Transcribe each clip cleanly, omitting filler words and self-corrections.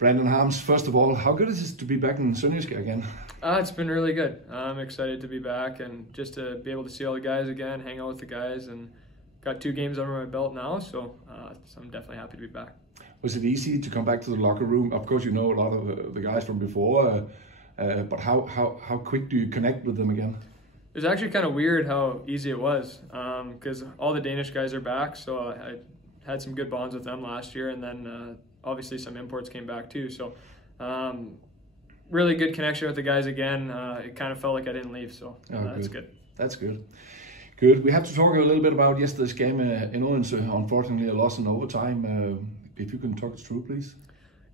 Brandon Harms, first of all, how good is it to be back in Sønderjyske again? It's been really good. I'm excited to be back and just to be able to see all the guys again, hang out with the guys, and got 2 games under my belt now, so I'm definitely happy to be back. Was it easy to come back to the locker room? Of course, you know a lot of the guys from before, but how quick do you connect with them again? It was actually kind of weird how easy it was, because all the Danish guys are back, so I had some good bonds with them last year, and then obviously some imports came back too. So really good connection with the guys again. It kind of felt like I didn't leave, so that's good. That's good. Good. We have to talk a little bit about yesterday's game in Odense. Unfortunately, a loss in overtime. If you can talk us through, please.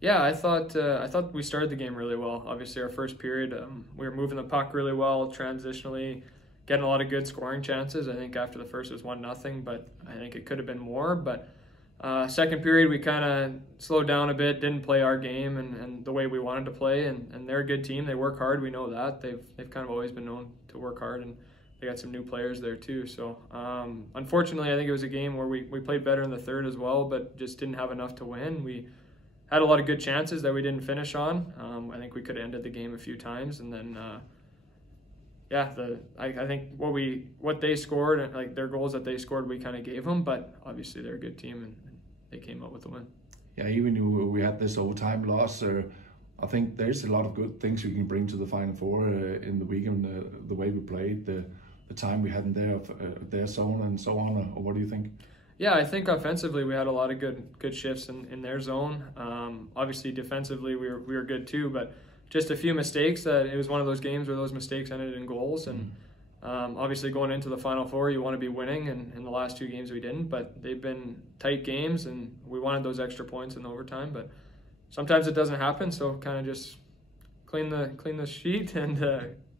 Yeah, I thought we started the game really well. Obviously, our first period, we were moving the puck really well, transitionally, getting a lot of good scoring chances. I think after the first it was 1-0, but I think it could have been more. But second period, we kind of slowed down a bit, didn't play our game and the way we wanted to play. And they're a good team. They work hard. We know that. They've kind of always been known to work hard, and they got some new players there too. So unfortunately, I think it was a game where we played better in the third as well, but just didn't have enough to win. We had a lot of good chances that we didn't finish on. I think we could have ended the game a few times, and then I think what they scored, like their goals that they scored, we kind of gave them. But obviously they're a good team, and they came up with the win. Yeah, even if we had this overtime loss, I think there's a lot of good things we can bring to the Final Four in the weekend. The way we played, the time we had in their zone, and so on. Or what do you think? Yeah, I think offensively we had a lot of good shifts in their zone. Obviously defensively we were good too, but just a few mistakes that it was one of those games where those mistakes ended in goals. And obviously going into the Final Four you want to be winning, and in the last 2 games we didn't, but they've been tight games and we wanted those extra points in overtime, but sometimes it doesn't happen, so kind of just clean the sheet and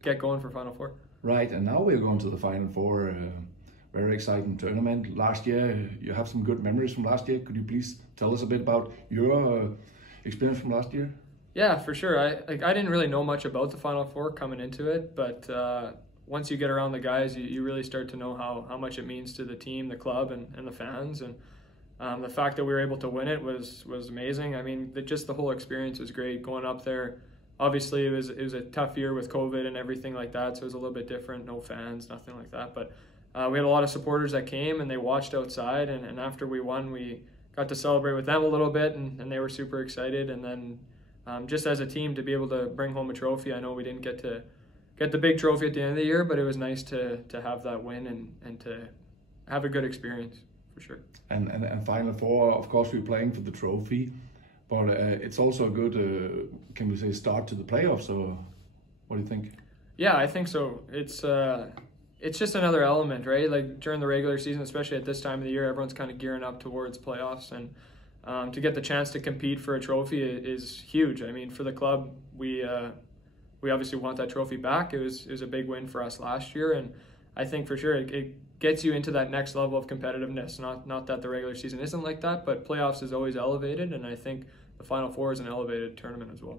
get going for Final Four. Right, and now we're going to the Final Four. Very exciting tournament. Last year, you have some good memories from last year. Could you please tell us a bit about your experience from last year? Yeah, for sure. I didn't really know much about the Final Four coming into it, but once you get around the guys, you really start to know how much it means to the team, the club, and the fans. And the fact that we were able to win it was amazing. I mean, just the whole experience was great. Going up there, obviously it was a tough year with COVID and everything like that, so it was a little bit different. No fans, nothing like that, but we had a lot of supporters that came and they watched outside, and after we won, we got to celebrate with them a little bit, and they were super excited. And then just as a team to be able to bring home a trophy, I know we didn't get the big trophy at the end of the year, but it was nice to have that win and to have a good experience for sure. And Final Four, of course, we're playing for the trophy, but it's also a good, can we say, start to the playoffs, or what do you think? Yeah, I think so. It's just another element, right? Like during the regular season, especially at this time of the year, everyone's kind of gearing up towards playoffs, and to get the chance to compete for a trophy is huge. I mean, for the club, we obviously want that trophy back. It was a big win for us last year, and I think for sure it gets you into that next level of competitiveness. Not that the regular season isn't like that, but playoffs is always elevated, and I think the Final Four is an elevated tournament as well.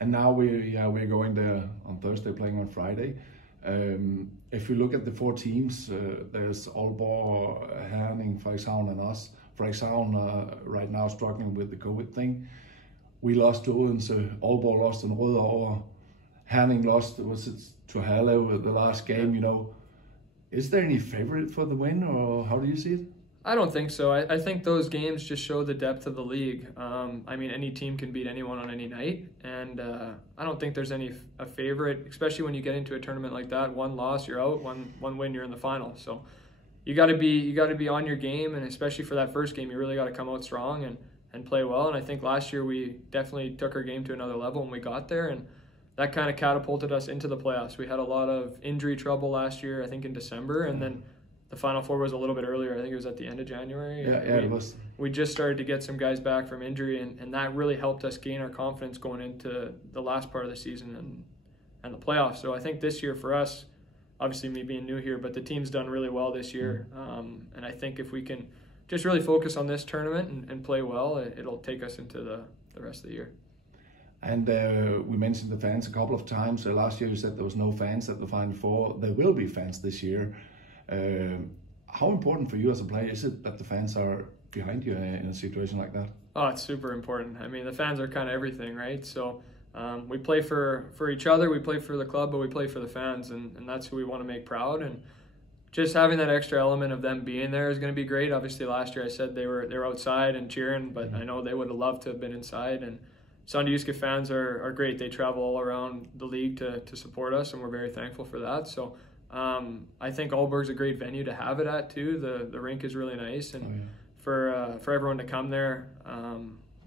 And now we're going there on Thursday, playing on Friday. If you look at the 4 teams, there's Aalborg, Herning, Frederikshavn, and us. Frederikshavn right now struggling with the COVID thing. We lost to Odense, Aalborg lost in Rødovre, Herning lost, to Herlev the last game, you know. Is there any favorite for the win, or how do you see it? I don't think so. I think those games just show the depth of the league. I mean, any team can beat anyone on any night, and I don't think there's a favorite, especially when you get into a tournament like that. 1 loss, you're out. One win, you're in the final. So you got to be on your game, and especially for that first game, you really got to come out strong and play well. And I think last year we definitely took our game to another level when we got there, and that kind of catapulted us into the playoffs. We had a lot of injury trouble last year, I think in December, and then the Final Four was a little bit earlier. I think it was at the end of January. Yeah, it was. We just started to get some guys back from injury, and that really helped us gain our confidence going into the last part of the season and the playoffs. So I think this year for us, obviously me being new here, but the team's done really well this year. And I think if we can just really focus on this tournament and play well, it'll take us into the rest of the year. And we mentioned the fans a couple of times. Last year you said there was no fans at the Final Four. There will be fans this year. How important for you as a player is it that the fans are behind you in a situation like that? Oh, it's super important. I mean, the fans are kind of everything, right? So we play for each other, we play for the club, but we play for the fans, and that's who we want to make proud. And just having that extra element of them being there is going to be great. Obviously, last year I said they were outside and cheering, but I know they would have loved to have been inside. And Sandusky fans are great. They travel all around the league to support us, and we're very thankful for that. So I think Aalborg's a great venue to have it at too. The rink is really nice, and for everyone to come there,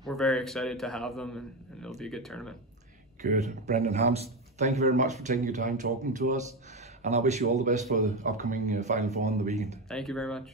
we're very excited to have them, and it'll be a good tournament. Good. Brendan Hamms, thank you very much for taking your time talking to us, and I wish you all the best for the upcoming Final Four on the weekend. Thank you very much.